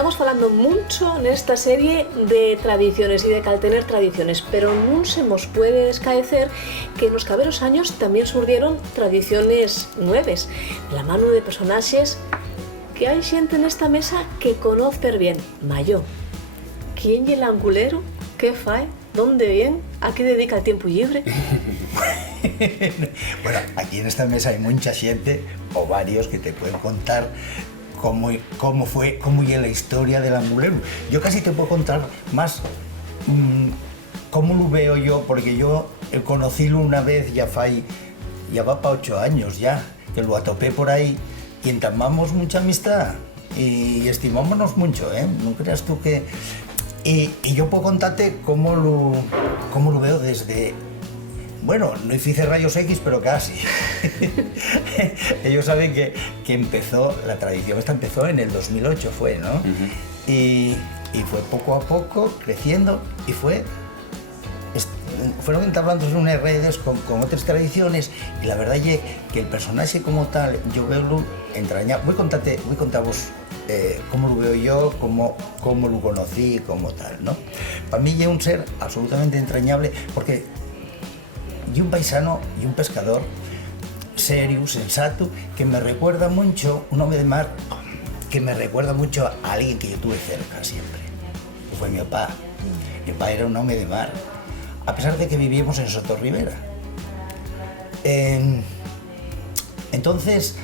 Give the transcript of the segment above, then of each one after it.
Estamos falando mucho nesta serie de tradiciones y de caltener tradiciones, pero non se nos puede escaecer que nos caberos años también surgieron tradiciones nuevas, de la mano de personaxes que hai xente nesta mesa que conocer bien. Mayo, ¿quién lle el angulero? ¿Qué fai? ¿Dónde viene? ¿A qué dedica el tiempo libre? Bueno, aquí en esta mesa hay mucha gente, o varios, que te pueden contar cómo fue la historia del angulero. Yo casi te puedo contar más cómo lo veo yo, porque yo conocílo una vez, ya va para 8 años ya, que lo atopé por ahí y entablamos mucha amistad y estimámonos mucho, ¿eh? No creas tú que... Y yo puedo contarte cómo lo veo desde... Bueno, no hice rayos X, pero casi. Ellos saben que empezó, la tradición esta empezó en el 2008, fue, ¿no? Uh-huh. Y fue poco a poco creciendo y fueron entablándose unas redes con otras tradiciones, y la verdad es que el personaje como tal, yo veo entrañable. Voy a contaros cómo lo veo yo, cómo lo conocí, como tal, ¿no? Para mí es un ser absolutamente entrañable, porque y un paisano y un pescador serio, sensato, que me recuerda mucho, un hombre de mar, que me recuerda mucho a alguien que yo tuve cerca siempre. Fue mi papá. Mi papá era un hombre de mar, a pesar de que vivíamos en Sotorribera. Entonces,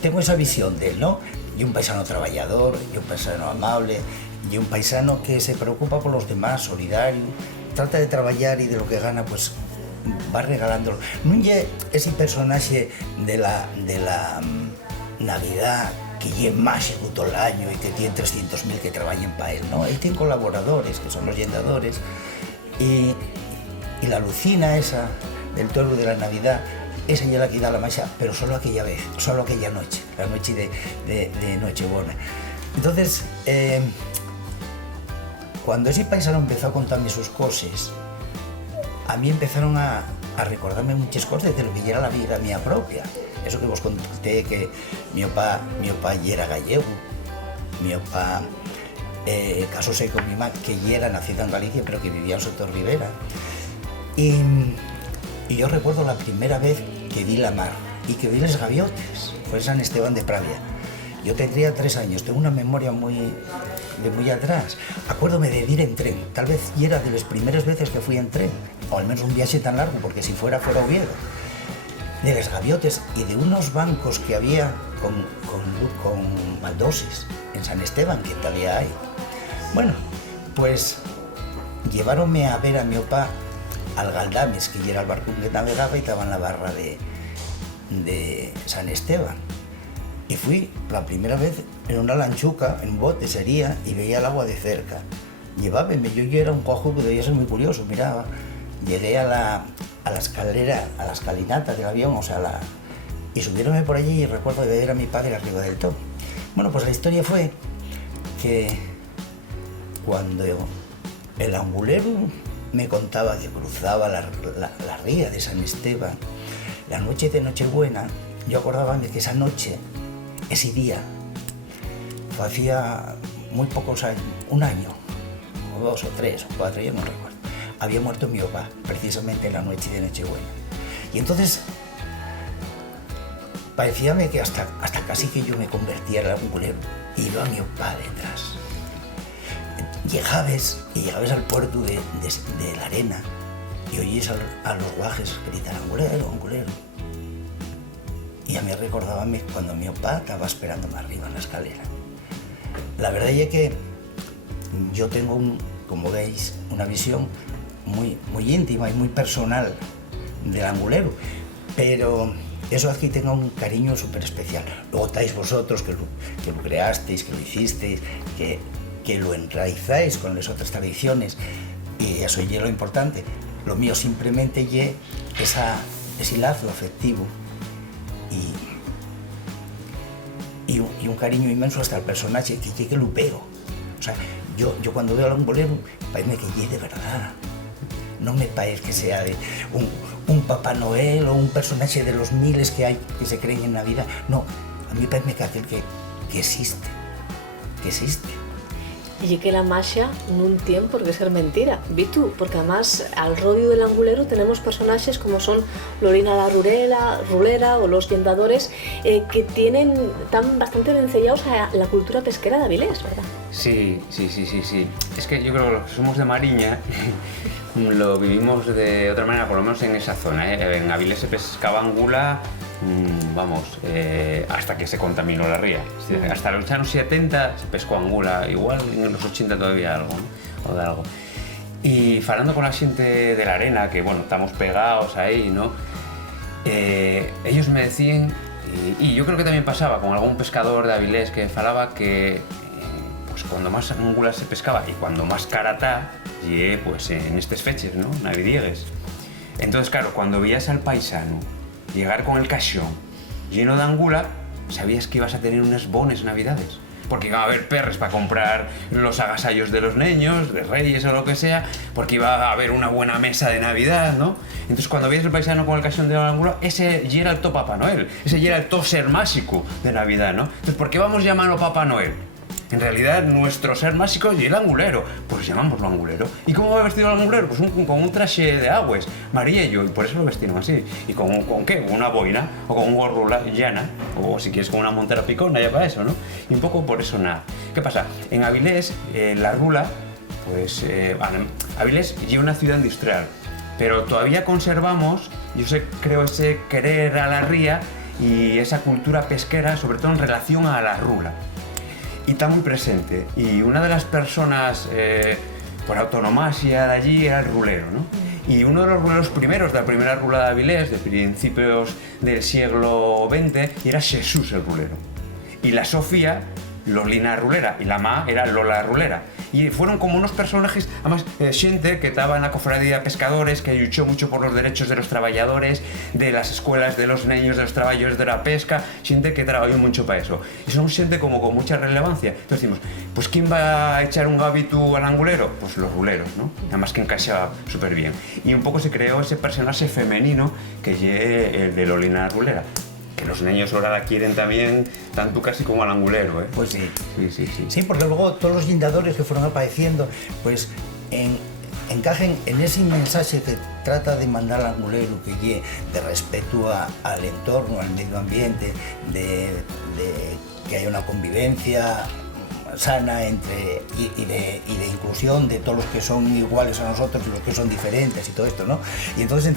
tengo esa visión de él, ¿no? Y un paisano trabajador, y un paisano amable, y un paisano que se preocupa por los demás, solidario, trata de trabajar y de lo que gana, pues va regalándolo. No es ese personaje de la Navidad que lleva más todo el año y que tiene 300.000 que trabajan para él, ¿no? Él tiene colaboradores, que son los yendadores, y la lucina esa del toro de la Navidad, esa ya la que da la masa, pero solo aquella vez, solo aquella noche, la noche de Nochebuena. Entonces, cuando ese paisano empezó a contarme sus cosas, a mí empezaron a recordarme muchas cosas de lo que era la vida mía propia. Eso que vos conté, que mi papá ya era gallego, mi papá casóse con mi mamá, que ya era nacida en Galicia, pero que vivía en Sotorribera. Y yo recuerdo la primera vez que vi la mar y que vi los gaviotes, fue San Esteban de Pravia. Yo tendría 3 años, tengo una memoria de muy atrás. Acuérdome de ir en tren, tal vez era de las primeras veces que fui en tren, o al menos un viaje tan largo, porque si fuera Oviedo. De los gaviotes y de unos bancos que había con baldoses en San Esteban, que todavía hay. Bueno, pues lleváronme a ver a mi papá al Galdames, que era el barco que navegaba y estaba en la barra de San Esteban. Y fui la primera vez en una lanchuca, en un bote sería, y veía el agua de cerca. Llevábame, yo era un cojo que debía ser muy curioso, miraba. Llegué a la escalera, a la escalinata del avión, o sea, y subiéronme por allí y recuerdo de ver a mi padre arriba del todo. Bueno, pues la historia fue que cuando el angulero me contaba que cruzaba la ría de San Esteban, la noche de Nochebuena, yo acordábame que esa noche, ese día, hacía muy pocos años, un año, o 2 o 3 o 4, yo no recuerdo, había muerto mi papá, precisamente en la noche de Nochebuena. Y entonces, parecíame que hasta casi que yo me convertía en el angulero, y iba a mi papá detrás. Llegabas al puerto de la arena y oyes a los guajes gritar angulero, angulero. Y a mí recordábame cuando mi papá estaba esperándome arriba en la escalera. La verdad es que yo tengo, como veis, una visión muy íntima y muy personal del angulero, pero eso aquí tengo un cariño súper especial. Luego estáis vosotros que lo creasteis, que lo hicisteis, que lo enraizáis con las otras tradiciones, y eso es lo importante. Lo mío simplemente es ese lazo afectivo y un cariño inmenso hasta el personaje que lo pego. O sea, yo cuando veo al angulero, parece que de verdad. No me parece que sea de un Papá Noel o un personaje de los miles que hay que se creen en Navidad. No, a mí parece que aquel que existe, que existe. Y que la magia nun tiene por qué ser mentira, vi tú, porque además al rodio del angulero tenemos personajes como son Lorina la Rulera o los Yendadores que están bastante vencellados a la cultura pesquera de Avilés, ¿verdad? Sí. Es que yo creo que los que somos de Mariña lo vivimos de otra manera, por lo menos en esa zona. En Avilés se pescaba angula, hasta que se contaminó la ría. Hasta los años 70 se pescó angula, igual en los 80 todavía algo, ¿no? O de algo. Y falando con la xente de la arena, que bueno, estamos pegados ahí, ¿no? Ellos me decían, y yo creo que también pasaba con algún pescador de Avilés que falaba que pues cuando más angula se pescaba y cuando más cara está, pues en estas fechas, ¿no? Navidiegues. Entonces, claro, cuando veías al paisano llegar con el caixón lleno de angula, sabías que ibas a tener unas bones navidades. Porque iba a haber perres para comprar los agasallos de los niños, de reyes o lo que sea, porque iba a haber una buena mesa de Navidad, ¿no? Entonces, cuando veías el paisano con el caixón de angula, ese ya era el to Papá Noel, ese ya era el to ser mágico de Navidad, ¿no? Entonces, ¿por qué vamos llamando Papá Noel? En realidad, nuestro ser mágico es el angulero, pues llamámoslo angulero. ¿Y cómo va vestido el angulero? Pues con un traje de aguas, amarillo, y por eso lo vestimos así. ¿Y con qué? Con una boina, o con un gorro llana, o si quieres con una montera picona, ya para eso, ¿no? Y un poco por eso nada. ¿Qué pasa? En Avilés, la rula, pues... Avilés lleva una ciudad industrial, pero todavía conservamos, creo, ese querer a la ría y esa cultura pesquera, sobre todo en relación a la rula. Y está muy presente. Y una de las personas por autonomasia de allí era el rulero, ¿no? Y uno de los ruleros primeros de la primera rula de Avilés, de principios del siglo XX, era Jesús el rulero. Y la Sofía, Lolina Rulera, y la Ma era Lola Rulera. Y fueron como unos personajes, además, xente que estaba en la cofradía de pescadores, que luchó mucho por los derechos de los trabajadores, de las escuelas de los niños, de los trabajadores de la pesca, xente que trabajó mucho para eso. Y son xente como con mucha relevancia. Entonces decimos, pues ¿quién va a echar un hábito al angulero? Pues los ruleros, ¿no? Además que encajaba súper bien. Y un poco se creó ese personaje femenino que es el de Lolina Rulera. Que los niños ahora la quieren también, tanto casi como al angulero, ¿eh? Pues sí. Sí. Sí, porque luego todos los guindadores que fueron apareciendo, pues encajen en ese mensaje que trata de mandar al angulero, que lleve de respeto al entorno, al medio ambiente, de que haya una convivencia sana y de inclusión de todos los que son iguales a nosotros y los que son diferentes y todo esto, ¿no? Y entonces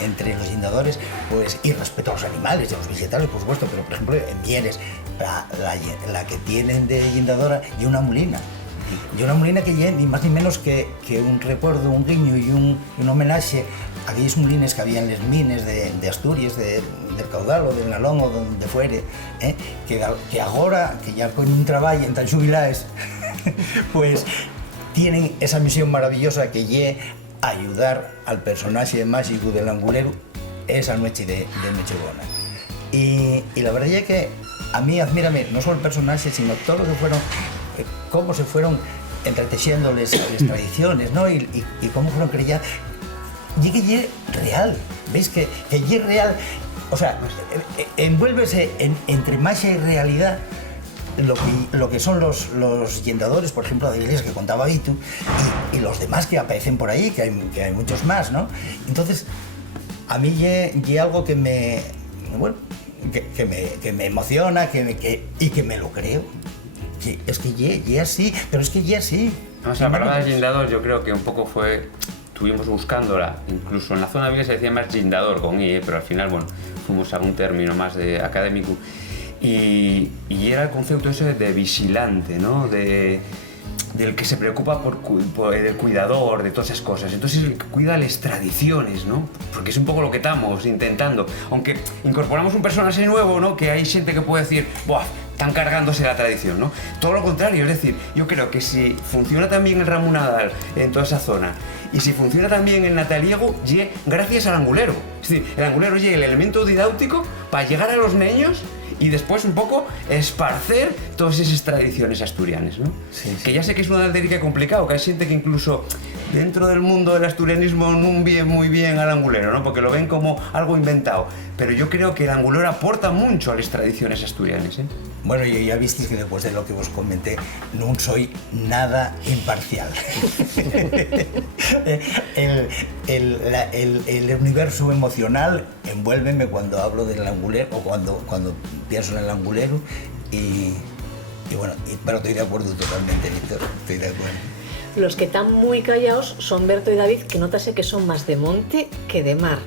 entre los guindadores, pues, y respeto a los animales y a los vegetales, por supuesto, pero por ejemplo en Mieres, la que tienen de guindadora y una mulina. Y una mulina que lleve ni más ni menos que un recuerdo, un guiño y un homenaje a aquellos mulines que había en les mines de Asturias, del Caudal o del Nalón o donde fuere, que ahora, que ya con un trabajo en tan jubilados, pues tienen esa misión maravillosa que lle ayudar al personaje mágico del angulero esa noche de Nochebuena. Y la verdad es que a mí admírame no solo el personaje, sino todo lo que fueron, cómo se fueron entretejiendo las tradiciones, ¿no? Y cómo fueron creyendo. Y que es real, ¿veis? Que es real, o sea, envuélvese entre magia y realidad lo que son los yendadores, por ejemplo, de Iglesias que contaba Vitu, y los demás que aparecen por ahí, que hay muchos más, ¿no? Entonces, a mí es algo que me emociona y que me lo creo. Que es que es así, pero es que es así. O sea, la palabra yendador yo creo que un poco estuvimos buscándola, incluso en la zona de Avilés se decía más yendador con I, pero al final, bueno, fuimos a un término más de académico. Y era el concepto ese de vigilante, ¿no? Del que se preocupa por el cuidador de todas esas cosas. Entonces el que cuida las tradiciones, ¿no? Porque es un poco lo que estamos intentando. Aunque incorporamos un personaje nuevo, ¿no? Que hay gente que puede decir, ¡buah! Están cargándose la tradición, ¿no? Todo lo contrario, es decir, yo creo que si funciona también el Ramón Nadal en toda esa zona y si funciona también el Nataliego, gracias al angulero. Es decir, el angulero llega el elemento didáctico para llegar a los niños y después un poco esparcer todas esas tradiciones asturianas, ¿no? Sí. Que ya sé que es una alderica complicado, que hay gente que incluso dentro del mundo del asturianismo non bien muy bien al angulero, ¿no? Porque lo ven como algo inventado. Pero yo creo que el angulero aporta mucho a las tradiciones asturianas, ¿eh? Bueno, yo ya visteis que después de lo que os comenté, no soy nada imparcial. El universo emocional envuélveme cuando hablo del angulero o cuando pienso en el angulero y bueno, pero estoy de acuerdo totalmente, Víctor, estoy de acuerdo. Los que están muy callados son Berto y David, que nótase que son más de monte que de mar.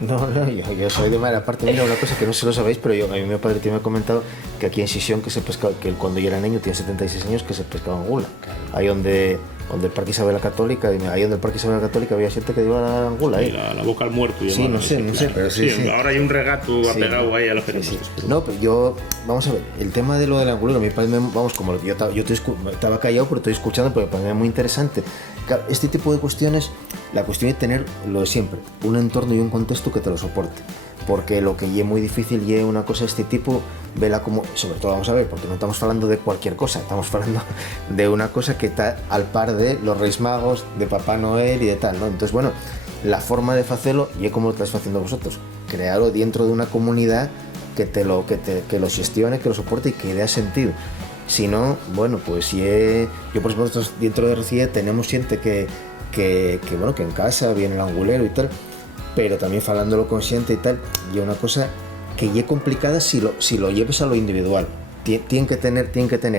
No, yo soy de mar. Aparte, mira, una cosa que no sé si lo sabéis, pero a mí mi padre me ha comentado que aquí en Sisión que se pescaba, que cuando yo era niño, tiene 76 años, que se pescaba angula. Ahí donde el Parque Isabel la Católica, había gente que iba a la angula. La boca al muerto. Sí, no sé, pero sí. Ahora hay un regato apegado ahí a los peregrinos. No, pero yo, vamos a ver, el tema de lo del angulero, mi padre, como yo estaba callado, pero estoy escuchando, porque para mí es muy interesante. Claro, este tipo de cuestiones, la cuestión es tener lo de siempre, un entorno y un contexto que te lo soporte. Porque lo que es muy difícil y una cosa de este tipo, vela como, sobre todo vamos a ver, porque no estamos hablando de cualquier cosa, estamos hablando de una cosa que está al par de los Reis Magos, de Papá Noel y de tal, ¿no? Entonces, bueno, la forma de hacerlo y es como lo estáis haciendo vosotros, crearlo dentro de una comunidad que lo gestione, que lo soporte y que dé sentido. Si no, bueno, pues yo por ejemplo, nosotros dentro de RCIE tenemos gente que en casa viene el angulero y tal, pero también falándolo consciente y tal, y una cosa que es complicada si lo lleves a lo individual. Tienen que tener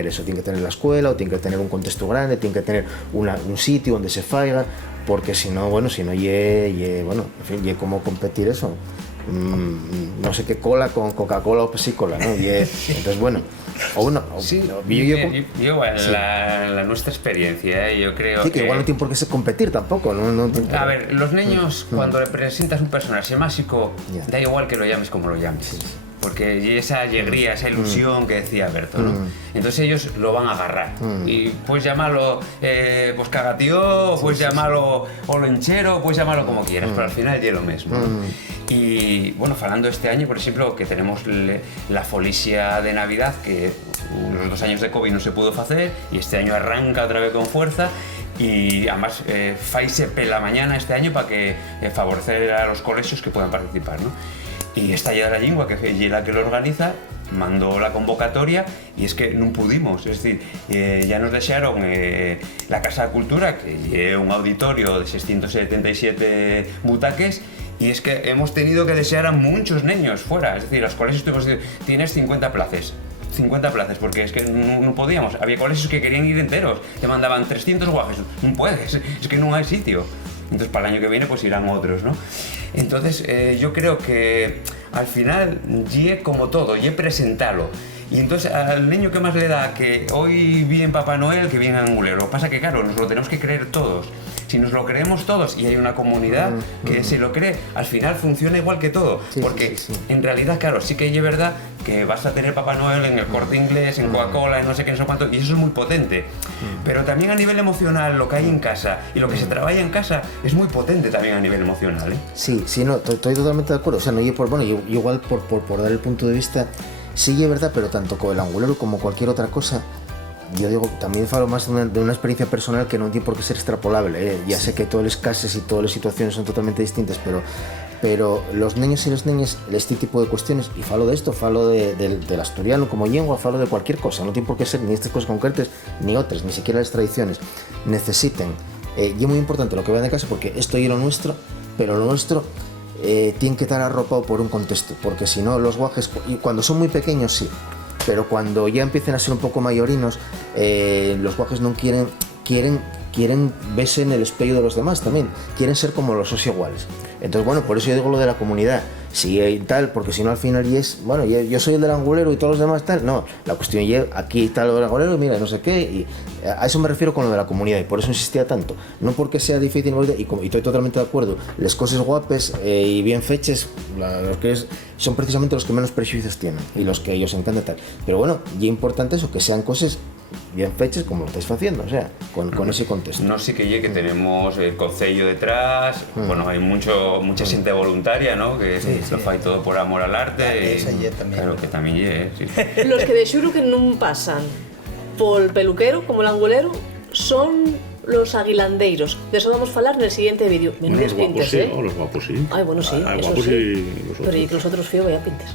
eso, tiene que tener la escuela, o tiene que tener un contexto grande, tiene que tener un sitio donde se faiga, porque si no, en fin, como competir eso. No sé qué cola con Coca-Cola o Pepsi-Cola, ¿no? Entonces, bueno, la nuestra experiencia, yo creo que igual no tiene por qué competir tampoco, ¿no? A ver, los niños, cuando le presentas un personaje mágico, da igual que lo llames como lo llames. Sí. Porque esa alegría, esa ilusión que decía Berto, ¿no? Entonces ellos lo van a agarrar. Y puedes llamarlo pues cagatío, puedes llamarlo olenchero, puedes llamarlo como quieras, pero al final es lo mismo, ¿no? Y bueno, hablando este año, por ejemplo, que tenemos la folisia de Navidad, que los 2 años de COVID no se pudo hacer, y este año arranca otra vez con fuerza. Y además faise pela mañana este año para que favorecer a los colegios que puedan participar, ¿no? Y esta ya de la lengua, que es la que lo organiza, mandó la convocatoria y es que no pudimos, es decir, ya nos desearon la Casa de Cultura, que es un auditorio de 677 butaques, y es que hemos tenido que desear a muchos niños fuera, es decir, los colegios tienes 50 plazas, porque es que no podíamos, había colegios que querían ir enteros, te mandaban 300 guajes, no puedes, es que no hay sitio. Entonces para el año que viene pues irán otros, ¿no? Entonces yo creo que al final ye como todo, ye presentarlo. Y entonces al niño que más le da que hoy viene Papá Noel, que viene angulero. Lo que pasa que claro, nos lo tenemos que creer todos. Si nos lo creemos todos y hay una comunidad que se lo cree, al final funciona igual que todo. Porque en realidad, claro, sí que es verdad que vas a tener Papá Noel en el Corte Inglés, en Coca-Cola, en no sé qué, no sé cuánto, y eso es muy potente. Pero también a nivel emocional, lo que hay en casa y lo que se trabaja en casa es muy potente también a nivel emocional, ¿eh? Sí, no, estoy totalmente de acuerdo. O sea, no igual por dar el punto de vista, sí es verdad, pero tanto con el angulero como cualquier otra cosa, yo digo, también falo más de una experiencia personal que no tiene por qué ser extrapolable, ¿eh? Ya sé que todas las casas y todas las situaciones son totalmente distintas, pero los niños y las niñas, este tipo de cuestiones, y falo de esto, falo del asturiano como lengua, falo de cualquier cosa, no tiene por qué ser ni estas cosas concretas ni otras, ni siquiera las tradiciones, necesiten, y es muy importante lo que vean de casa, porque esto y lo nuestro, pero lo nuestro tiene que estar arropado por un contexto, porque si no los guajes, y cuando son muy pequeños sí, pero cuando ya empiecen a ser un poco mayorinos, los guajes no quieren verse en el espejo de los demás también, quieren ser como los socios iguales. Entonces, bueno, por eso yo digo lo de la comunidad, sí tal, porque si no al final yo soy el del angulero y todos los demás tal, no, la cuestión es aquí está lo del angulero, mira, no sé qué, y a eso me refiero con lo de la comunidad, y por eso insistía tanto, no porque sea difícil, y estoy totalmente de acuerdo, las cosas guapes y bien fechas, los que son precisamente los que menos prejuicios tienen, y los que ellos encantan tal, pero bueno, y es importante eso, que sean cosas bien fechas como lo estáis haciendo, o sea, con ese contexto. No sí que tenemos el concello detrás, bueno, hay mucha gente voluntaria, ¿no? Que lo fai todo por amor al arte, claro que también sí. Los que de xuro que non pasan por peluquero como el angulero son los aguilandeiros. De eso vamos a hablar en el siguiente vídeo. Menudos Los guapos pintes, sí, ¿eh? los guapos sí. Ay, bueno, sí, Ah, eso guapos sí. y los Pero y otros. que los otros fío, vaya pintes.